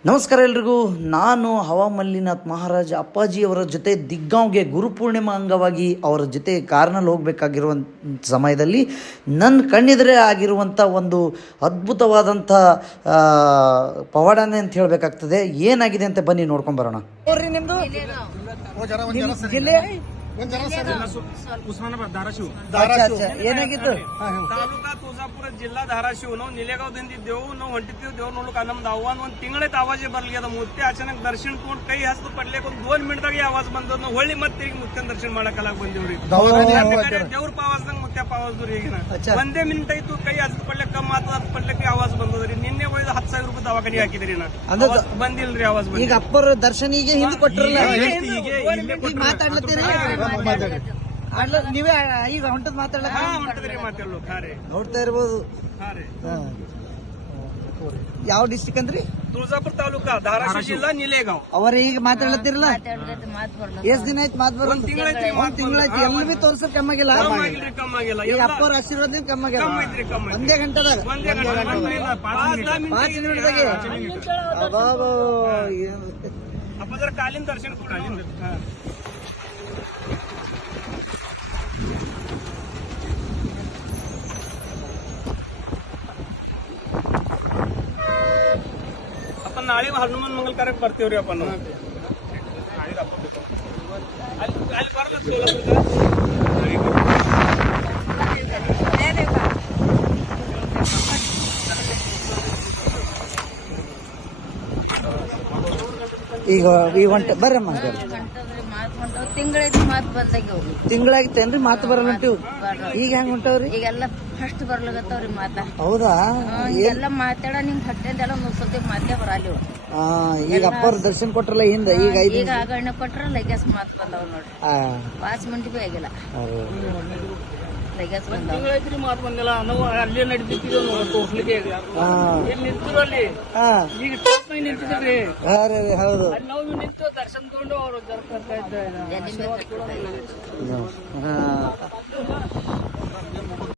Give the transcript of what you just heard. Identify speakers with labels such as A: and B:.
A: ನಮಸ್ಕಾರ ಎಲ್ರಿಗೂ. ನಾನು ಹವಾಮಲ್ಲಿನಾಥ್ ಮಹಾರಾಜ್ ಅಪ್ಪಾಜಿಯವರ ಜೊತೆ ದಿಗ್ಗಾಂವ್ಗೆ ಗುರುಪೂರ್ಣಿಮಾ ಅಂಗವಾಗಿ ಅವರ ಜೊತೆ ಕಾರ್ನಲ್ಲಿ ಹೋಗಬೇಕಾಗಿರುವ ಸಮಯದಲ್ಲಿ ನನ್ನ ಕಣ್ಣೆದುರೇ ಆಗಿರುವಂಥ ಒಂದು ಅದ್ಭುತವಾದಂಥ ಪವಾಡನೆ ಅಂತ ಹೇಳಬೇಕಾಗ್ತದೆ. ಏನಾಗಿದೆ ಅಂತ ಬನ್ನಿ ನೋಡ್ಕೊಂಬರೋಣ. ನಿಮ್ಮದು ಜಿಲ್ಲೆ
B: उस्मानाबाद धाराशिव
A: ಏನಾಗಿತ್ತು?
B: ತಾಲೂಕಾ ತುಳಜಾಪುರ ಜಿಲ್ಲಾ ಧಾರಾಶಿವ್ ನಾವು ನಿಲೆಗಾಂವದಿಂದಿದ್ದೆವು. ನಾವು ಹೊಂಟಿದ್ದೇವೆ ದೇವ್ರು ನೋಡ್ಲಿಕ್ಕೆ. ನಮ್ದು ಅವ್ವನ್ ಒಂದ್ ತಿಂಗಳೈತೆ ಆವಾಜೇ ಬರ್ಲಿ ಅದ. ಮುತ್ತೆ ಅಚಾನಕ್ ದರ್ಶನ ತಗೊಂಡ್ ಕೈ ಹಸ್ತು ಪಡ್ಲಿಕ್ಕೆ ಒಂದು 2 ಮಿನಿಟ್ದಾಗ ಆವಾಜ್ ಬಂದದ್. ನಾವು ಹೊಳ್ಳಿ ಮತ್ತೆ ತಿರುಗಿ ಮುತ್ತೇನ್ ದರ್ಶನ ಮಾಡಕ್ಕಲಾಗ ಬಂದೇವ್ರಿ. ದೇವ್ರ ಪಾವಾಜ್ದಂಗ ಮುತ್ತೆ ಪಾವಾಜ್ರಿ. ಈಗಿನ ಒಂದೇ ಮಿನಿಟ್ ಆಯ್ತು ಕೈ ಹಸ್ತು ಪಡ್ಲಿಕ್ಕೆ ಮಾತಾಡ್ ಪಡ್ಲಿಕ್ಕೆ ಆವಾಜ್ ಬಂದದ್ರಿ. ನಿನ್ನೆ ಒಯ್ದು 10,000 ರೂಪಾಯಿ ದವಾಖಾನೆ ಹಾಕಿದ್ರಿ. ನಾ ಬಂದಿಲ್ರಿ ಆವಾಜ್.
A: ಈಗ ಅಪ್ಪರ ದರ್ಶನಿಗೆ ಹಿಂದೆ ಕೊಟ್ಟಿರಲ್ಲ, ಮಾತಾಡ್ಲತ್ತೀರಿ ನೀವೇ ಈಗ ಹೊಂಟದ್ ಮಾತಾಡ್ಲಕ್ಕ ನೋಡ್ತಾ ಇರ್ಬೋದು. ಯಾವ ಡಿಸ್ಟಿಕ್ ಅಂದ್ರಿ?
B: ತುಳಜಾಪುರ ತಾಲೂಕಾ ಧಾರಾಶಿವ ಜಿಲ್ಲಾ ನಿಲೇಗಾಂವ್.
A: ಅವರ ಈಗ ಮಾತಾಡ್ಲತ್ತಿರಲ್ಲ? ಎಷ್ಟ್ ದಿನ ಆಯ್ತು ಮಾತು ಬರೋ? ಒಂದ್ ತಿಂಗಳಾಯ್ತು. ಎಲ್ಲ ಬಿ ತೋರ್ಸ ಕಮ್ಮಾಗಿಲ್ಲ. ಈಗ ಅಪ್ಪರ ಆಶೀರ್ವಾದ ಕಮ್ಮಾಗಿಲ್ಲ. ಒಂದೇ ಗಂಟೆದಾಗ 5 ನಿಮಿಷದಾಗೆ
B: ಅಪ್ಪ ಕಾಲಿನ ದರ್ಶನ ಕೂಡ. ಅಪ್ಪ ನಾಳೆ ಹನುಮಾನ್ ಮಂಗಲ್ ಕಾರ್ಯಕ್ಕೆ ಬರ್ತೀವ್ರಿ. ಅಪ್ಪ ನಾವು ಅಲ್ಲಿ ಬರ್ಲ
A: ಈಗ ಬರ್ರಮ್ಮ. ತಿಂಗಳಾಗಿತ್ತೇನ್ರಿ ಮಾತು ಬರಲ್ಲ ಉಂಟಿವ್? ಈಗ ಹೆಂಗ್ ಹೊಂಟವ್ರಿ?
C: ಈಗೆಲ್ಲ ಫಸ್ಟ್ ಬರ್ಲಾಗತ್ತವ್ರಿ ಮಾತ.
A: ಹೌದಾ?
C: ಎಲ್ಲ ಮಾತಾಡ ನಿಮ್ ಹೊಟ್ಟೆದೆಲ್ಲ ನುಸತಿ ಮಾತೇ ಬರಲಿ.
A: ಈಗ ಅಪ್ಪವ್ರ ದರ್ಶನ ಕೊಟ್ರಲ್ಲ ಹಿಂದೆ, ಈಗ
C: ಈಗ ಆಗಣ್ಣ ಕೊಟ್ರ ಲೈಗಸ್ ಮಾತು ಬಂದವ್ ನೋಡ್ರಿ. 5 ಮಿನಿಟ್ ಬಿ ಆಗಿಲ್ಲ ಲೈಗಸ್ ಬಂದವ್.
B: ತಿಂಗಳೈತ್ರಿ ಮಾತು ಬಂದಿಲ್ಲ. ನಾವು ಅಲ್ಲೇ ನಡೀತಿದ್ದೀವಿ ತೋರ್ಸ್ಲಿಕ್ಕೆ. ನಿಂತಿರು ಅಲ್ಲಿ. ಈಗ ನಿಂತಿದ್ರಿ.
A: ಹೌದು.
B: ನಾವು ನಿಂತು ದರ್ಶನ ತಗೊಂಡು ಅವ್ರು ಜರ್ಕ